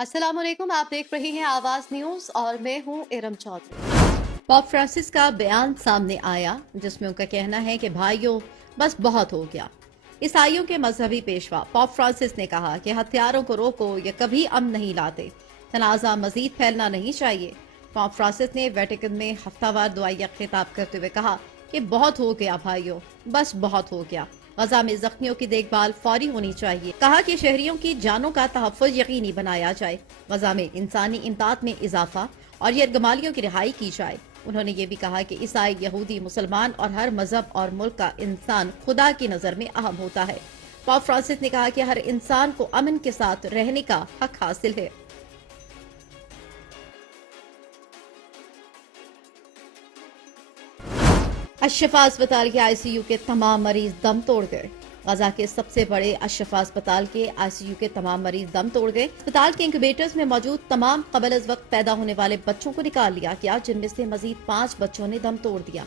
अस्सलाम वालेकुम। आप देख रहे हैं आवाज न्यूज और मैं हूं इरम चौधरी। पॉप फ्रांसिस का बयान सामने आया जिसमें उनका कहना है कि भाइयों बस बहुत हो गया। ईसाइयों के मजहबी पेशवा पॉप फ्रांसिस ने कहा कि हथियारों को रोको, ये कभी अमन नहीं लाते, तनाज़ा मजीद फैलना नहीं चाहिए। पॉप फ्रांसिस ने वेटिकन में हफ्तावार दुआया खिताब करते हुए कहा कि बहुत हो गया भाइयों, बस बहुत हो गया। गजा में जख्मियों की देखभाल फौरी होनी चाहिए। कहा कि शहरियों की जानों का तहफ़्फ़ुज़ यकीनी बनाया जाए। गजा में इंसानी इमदाद में इजाफा और यरगमालियों की रिहाई की जाए। उन्होंने ये भी कहा कि ईसाई, यहूदी, मुसलमान और हर मजहब और मुल्क का इंसान खुदा की नजर में अहम होता है। पॉप फ्रांसिस ने कहा कि हर इंसान को अमन के साथ रहने का हक हासिल है। अशफा अस्पताल के आईसीयू के तमाम मरीज दम तोड़ गए। गजा के सबसे बड़े अशफा अस्पताल के आईसीयू के तमाम मरीज दम तोड़ गए। अस्पताल के इंक्यूबेटर्स में मौजूद तमाम कबल अज वक्त पैदा होने वाले बच्चों को निकाल लिया गया, जिनमें से मजीद 5 बच्चों ने दम तोड़ दिया।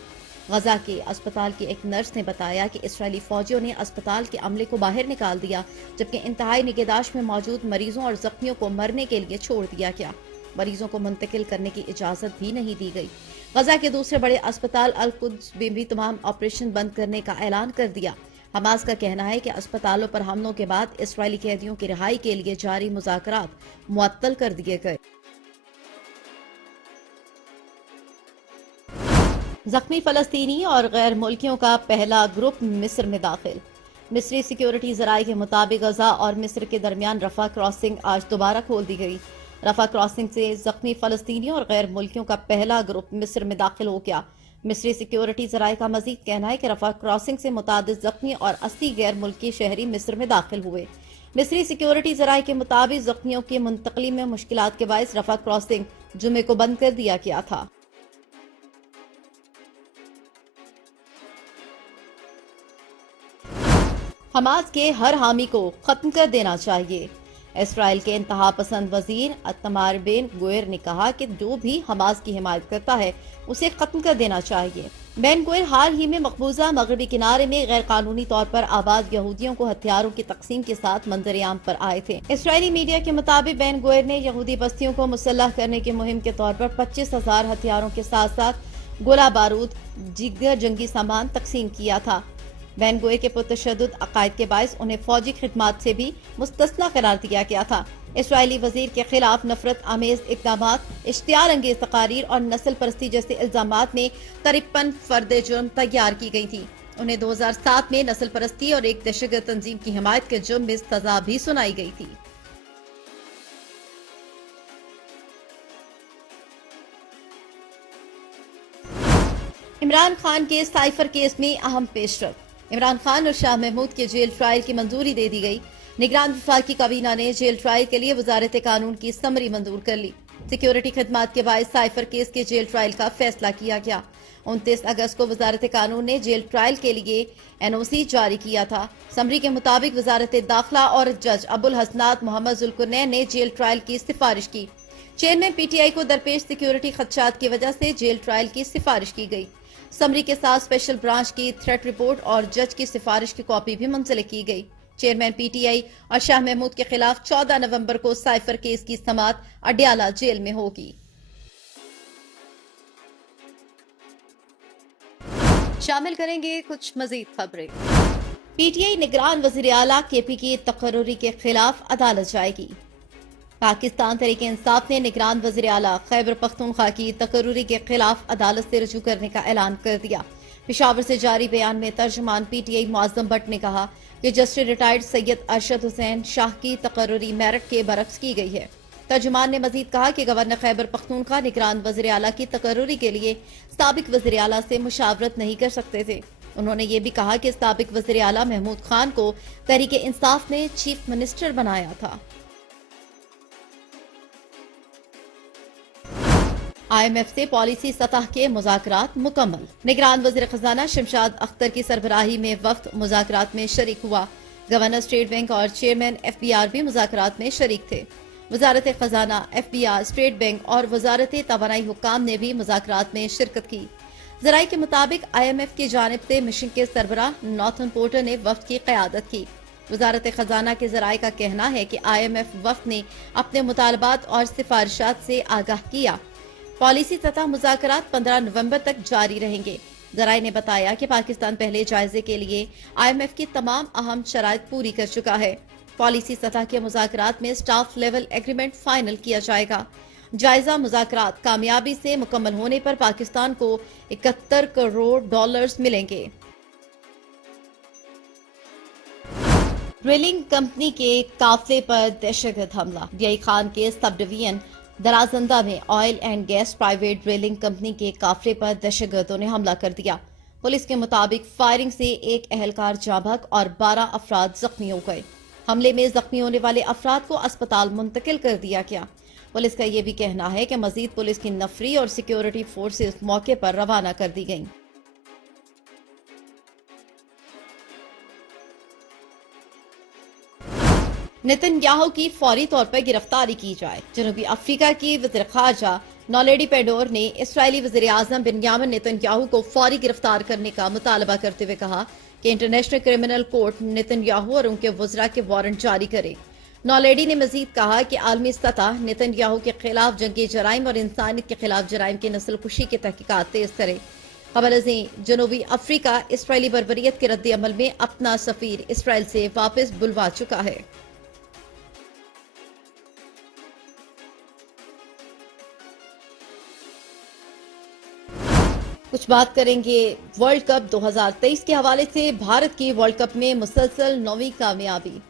गजा के अस्पताल की एक नर्स ने बताया कि इसराइली फौजियों ने अस्पताल के अमले को बाहर निकाल दिया, जबकि इंतहाई निगहदाश्त में मौजूद मरीजों और जख्मियों को मरने के लिए छोड़ दिया गया। मरीजों को मुंतकिल करने की इजाजत भी नहीं दी गई। गजा के दूसरे बड़े अस्पताल अल कुद्स में भी तमाम ऑपरेशन बंद करने का ऐलान कर दिया। हमास का कहना है कि अस्पतालों पर हमलों के बाद इसराइली कैदियों की रिहाई के लिए जारी मुज़ाकरात मुअत्तल कर दिए गए। जख्मी फलस्तीनी और गैर मुल्कियों का पहला ग्रुप मिस्र में दाखिल। मिस्री सिक्योरिटी जराये के मुताबिक गजा और मिस्र के दरमियान रफा क्रॉसिंग आज दोबारा खोल दी गई। रफा क्रॉसिंग से जख्मी फलस्तीनियों और गैर मुल्कियों का पहला ग्रुप मिस्र में दाखिल हो गया। मिस्री सिक्योरिटी जराये का मजीद कहना है कि रफा क्रॉसिंग से मुतादिद जख्मी और 80 गैर मुल्की शहरी मिस्र में दाखिल हुए। मिस्री सिक्योरिटी जराये के मुताबिक जख्मियों की मुंतकली में मुश्किलात के बायस रफा क्रॉसिंग जुमे को बंद कर दिया गया था। हमास के हर हामी को खत्म कर देना चाहिए। इसराइल के इंतहा पसंद वजीर इतमार बेन गुवेर ने कहा कि जो भी हमास की हिमायत करता है उसे खत्म कर देना चाहिए। बेन गुवेर हाल ही में मकबूजा मगरबी किनारे में गैर कानूनी तौर पर आबाद यहूदियों को हथियारों की तकसीम के साथ मंजर-ए-आम पर आए थे। इसराइली मीडिया के मुताबिक बेन गुवेर ने यहूदी बस्तियों को मुसल्लह करने की मुहिम के तौर पर 25,000 हथियारों के साथ साथ गोला बारूद, दीगर जंगी सामान तकसीम किया था। बेन गुवेर के पुरतशद्दुद अकायद के बायस उन्हें फौजी खिदमात से भी मुस्तस्ना करार दिया गया था। इसराइली वजीर के खिलाफ नफरत आमेज इक़दामात, इश्तियार अंगेज तकारीर और नस्ल परस्ती जैसे इल्जामात में 53 फर्द जुर्म तैयार की गई थी। उन्हें 2007 में नस्ल परस्ती और एक दहशतगर्द तंजीम की हिमायत के जुर्म में सजा भी सुनाई गई थी। इमरान खान के साइफर केस में अहम पेशरफ। इमरान खान और शाह महमूद के जेल ट्रायल की मंजूरी दे दी गई। निगरान वफाकी काबीना ने जेल ट्रायल के लिए वजारत कानून की समरी मंजूर कर ली। सिक्योरिटी खदमात के बायस साइफर केस के जेल ट्रायल का फैसला किया गया। 29 अगस्त को वजारत कानून ने जेल ट्रायल के लिए NOC जारी किया था। समरी के मुताबिक वजारत दाखिला और जज अबुल हसनात मोहम्मद जुल्कुरनैन ने जेल ट्रायल की सिफारिश की। चेयरमैन PTI को दरपेश सिक्योरिटी खदशात की वजह से जेल ट्रायल की सिफारिश की गई। समरी के साथ स्पेशल ब्रांच की थ्रेट रिपोर्ट और जज की सिफारिश की कॉपी भी मुंसलिक की गई। चेयरमैन PTI और शाह महमूद के खिलाफ 14 नवंबर को साइफर केस की समाअत अडयाला जेल में होगी। शामिल करेंगे कुछ मजीद खबरें। PTI निगरान वज़ीर आला KP की तकर्रुरी के खिलाफ अदालत जाएगी। पाकिस्तान तहरीक इंसाफ ने निगरान वज़ीर आला खैबर पख्तूनख्वा की तकर्रुरी के खिलाफ अदालत से रुजू करने का ऐलान कर दिया। पेशावर से जारी बयान में तर्जुमान PTI मुअज़्ज़म भट्ट ने कहा कि जस्टिस रिटायर्ड सैयद अरशद हुसैन शाह की तकर्रुरी मेरिट के बरक्स की गई है। तर्जुमान ने मजीद कहा कि गवर्नर खैबर पख्तूनख्वा निगरान वज़ीर आला की तकर्रुरी के लिए साबिक वज़ीर आला से मुशावरत नहीं कर सकते थे। उन्होंने ये भी कहा कि साबिक वज़ीर आला महमूद खान को तहरीक इंसाफ ने चीफ मिनिस्टर बनाया था। IMF से पॉलिसी सतह के मुज़ाकरात मुकम्मल। निगरान वज़ीर खजाना शमशाद अख्तर की सरबराही में वफ्द मुज़ाकरात में शरीक हुआ। गवर्नर स्टेट बैंक और चेयरमैन FBR भी मुज़ाकरात में शरीक थे। वजारत खजाना, FBR, स्टेट बैंक और वजारत तवानाई हुक्काम ने भी मुज़ाकरात में शिरकत की। जराये के मुताबिक IMF की जानिब से मिशन के सरबराह नॉर्थन पोर्टर ने वफ्द की क़यादत की। वजारत खजाना के जराये का कहना है कि IMF वफ्द ने अपने मुतालबात और सिफारिशात से आगाह किया। पॉलिसी तथा मुज़ाकरात 15 नवंबर तक जारी रहेंगे। जराये ने बताया कि पाकिस्तान पहले जायजे के लिए IMF की तमाम अहम शराइत पूरी कर चुका है। पॉलिसी सतह के मुज़ाकरात में स्टाफ लेवल एग्रीमेंट फाइनल किया जाएगा। जायजा मुज़ाकरात कामयाबी से मुकम्मल होने पर पाकिस्तान को 71 करोड़ डॉलर्स मिलेंगे। ड्रिलिंग कंपनी के काफले पर दहशतगर्द हमला। DI खान के सब डिवीजन दराजंदा में oil and gas private drilling company के काफले पर दहशतगर्दों ने हमला कर दिया। पुलिस के मुताबिक फायरिंग से एक एहलकार जाँ बहक और 12 अफराद जख्मी हो गए। हमले में जख्मी होने वाले अफराद को अस्पताल मुंतकिल कर दिया गया। पुलिस का यह भी कहना है कि मजीद पुलिस की नफरी और सिक्योरिटी फोर्सेस मौके पर रवाना कर दी गईं। नेतन्याहू की फौरी तौर पर गिरफ्तारी की जाए। जनूबी अफ्रीका की वज़ीर ख़ारजा नौलेडी पेडोर ने इस्राएली वज़ीर आज़म बिन्यामिन नेतन्याहू को फौरी गिरफ्तार करने का मुतालबा करते हुए कहा कि इंटरनेशनल क्रिमिनल कोर्ट नेतन्याहू और उनके वज़रा के वारंट जारी करे। नौलेडी ने मजीद कहा कि आलमी सतह नेतन्याहू के खिलाफ जंगी जराइम और इंसानियत के खिलाफ जराइम की नस्ल कुशी की तहकीकात तेज करे। खबर अजीं, जनूबी अफ्रीका इसराइली बर्बरियत के रद्द अमल में अपना सफीर इसराइल से वापस बुलवा चुका है। कुछ बात करेंगे वर्ल्ड कप 2023 के हवाले से। भारत की वर्ल्ड कप में मुसलसल 9वीं कामयाबी।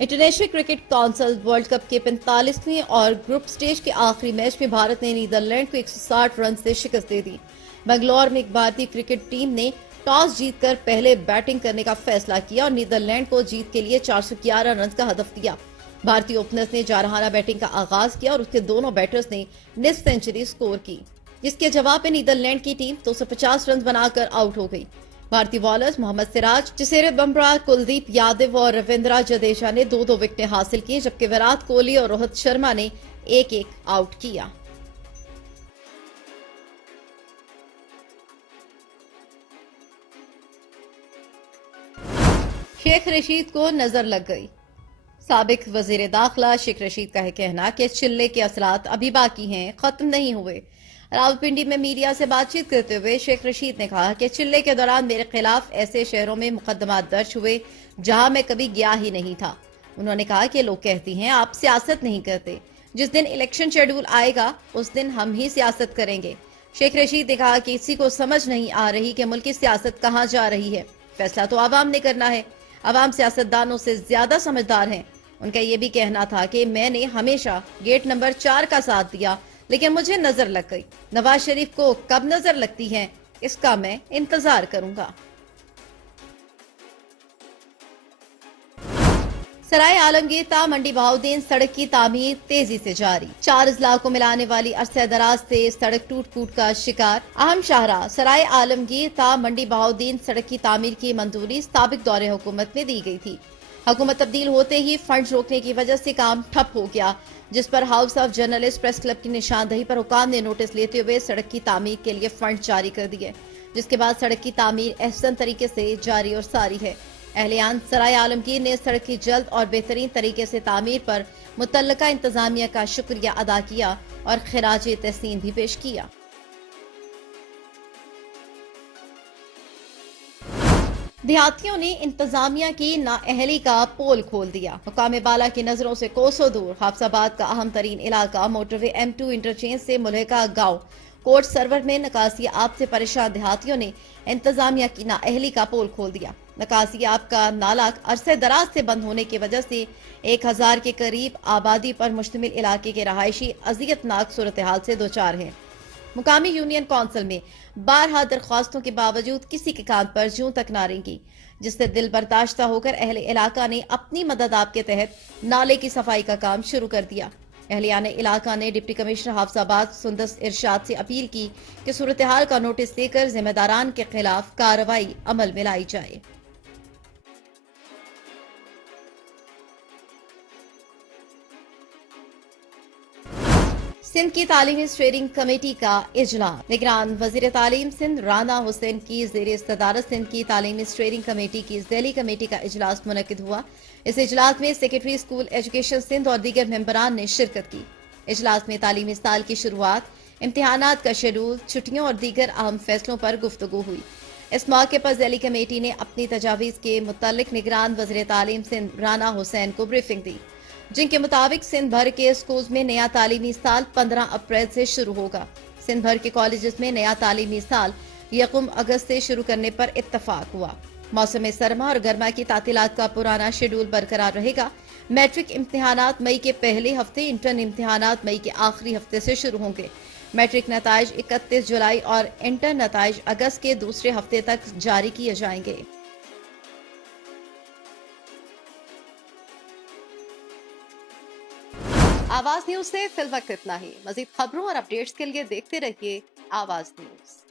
International cricket council world cup के 45वें और ग्रुप स्टेज के आखिरी मैच में भारत ने नीदरलैंड को 160 रन से शिकस्त दे दी। बेंगलोर में एक भारतीय क्रिकेट टीम ने टॉस जीतकर पहले बैटिंग करने का फैसला किया और नीदरलैंड को जीत के लिए 411 रन का हदफ दिया। भारतीय ओपनर्स ने जारहाना बैटिंग का आगाज किया और उसके दोनों बैटर्स ने निस्फ सेंचुरी स्कोर की, जिसके जवाब में नीदरलैंड की टीम 250 रन बनाकर आउट हो गई। भारतीय बॉलर्स मोहम्मद सिराज, जसप्रीत बुमराह, कुलदीप यादव और रविंद्र जडेजा ने 2-2 विकेटें हासिल की, जबकि विराट कोहली और रोहित शर्मा ने 1-1 आउट किया। शेख रशीद को नजर लग गई। साबिक वजीर दाखिला शेख रशीद का है कहना कि चिल्ले के असरात अभी बाकी हैं, खत्म नहीं हुए। रावलपिंडी में मीडिया से बातचीत करते हुए शेख रशीद ने कहा कि चिल्ले के दौरान मेरे खिलाफ ऐसे शहरों में मुकदमा दर्ज हुए जहां मैं कभी गया ही नहीं था। उन्होंने कहा कि लोग कहती हैं आप सियासत नहीं करते, जिस दिन इलेक्शन शेड्यूल आएगा उस दिन हम ही सियासत करेंगे। शेख रशीद ने कहा कि किसी को समझ नहीं आ रही कि मुल्क की सियासत कहाँ जा रही है। फैसला तो आवाम ने करना है। आवाम सियासतदानों से ज्यादा समझदार हैं। उनका यह भी कहना था कि मैंने हमेशा गेट नंबर 4 का साथ दिया, लेकिन मुझे नजर लग गई। नवाज शरीफ को कब नजर लगती है इसका मैं इंतजार करूंगा। सराय आलमगीर ता मंडी बहाउद्दीन सड़क की तामीर तेजी से जारी। 4 अजला को मिलाने वाली अरसे दराज से सड़क टूट फूट का शिकार। अहम शाहराह सराय आलमगीर ता मंडी बहाउद्दीन सड़क की तामीर की मंजूरी साबिक दौरे हुकूमत में दी गई थी। हुकूमत तब्दील होते ही फंड रोकने की वजह से काम ठप हो गया, जिस पर house of journalist press club की निशानदही पर हुकाम ने नोटिस लेते हुए सड़क की तामीर के लिए फंड जारी कर दिए, जिसके बाद सड़क की तामीर एहसन तरीके से जारी और सारी है। अहलियान सराय आलमगीर ने सड़क की जल्द और बेहतरीन तरीके से तामीर पर मुतल्लका इंतजामिया का शुक्रिया अदा किया और खिराज तहसीन भी पेश किया। देहातियों ने इंतजामिया की नाअहली का पोल खोल दिया। मुकाम बाला की नजरों से कोसों दूर हाफसाबाद का अहम तरीन इलाका मोटरवे M2 इंटरचेंज से मुल्हिका गांव कोर्ट सर्वर में नकासी आप से परेशान देहातियों ने इंतजामिया की नाअहली का पोल खोल दिया। नकासी आप का नाला अरसे दराज से बंद होने की वजह से 1000 के करीब आबादी पर मुश्तमिल इलाके के रहायशी अजियतनाक सूरत हाल से दोचार हैं। मुकामी यूनियन काउंसिल में बारहा दरख्वास्तों के बावजूद किसी के कान पर जूं तक ना रेंगी, जिससे दिल बर्दाश्ता होकर अहले इलाका ने अपनी मदद आप के तहत नाले की सफाई का काम शुरू कर दिया। अहलियान इलाका ने डिप्टी कमिश्नर हाफसाबाद सुंदस इरशाद से अपील की कि सूरत हाल का नोटिस देकर जिम्मेदारान के खिलाफ कार्रवाई अमल में लाई जाए। सिंध की तालीमी स्टीयरिंग कमेटी का इजलास। निगरान वजीर तालीम सिंध राना हुसैन की ज़ेर सदारत सिंध की तालीमी स्टीयरिंग कमेटी की ज़ैली कमेटी का इजलास मुनक्किद हुआ। इस इजलास में सेक्रेटरी स्कूल एजुकेशन सिंध और दीगर मेंबरान ने शिरकत की। इजलास में तालीमी साल की शुरुआत, इम्तिहानात का शेड्यूल, छुट्टियों और दीगर अहम फैसलों पर गुफ्तगू हुई। इस मौके पर ज़ैली कमेटी ने अपनी तजावीज़ के मुतालिक निगरान वज़ीर तालीम सिंध राना हुसैन को ब्रीफिंग दी, जिनके मुताबिक सिंध भर के स्कूल में नया तालीमी साल 15 अप्रैल से शुरू होगा। सिंध भर के कॉलेजेस में नया तालीमी साल 1 अगस्त से शुरू करने पर इत्तफाक हुआ। मौसम सरमा और गर्मा की तातीलात का पुराना शेड्यूल बरकरार रहेगा। मैट्रिक इम्तिहानात मई के पहले हफ्ते, इंटर इम्तिहानात मई के आखिरी हफ्ते से शुरू होंगे। मैट्रिक नताइज 31 जुलाई और इंटर नताइज अगस्त के दूसरे हफ्ते तक जारी किए जाएंगे। आवाज न्यूज से फिल वक्त इतना ही। मजीद खबरों और अपडेट्स के लिए देखते रहिए आवाज न्यूज।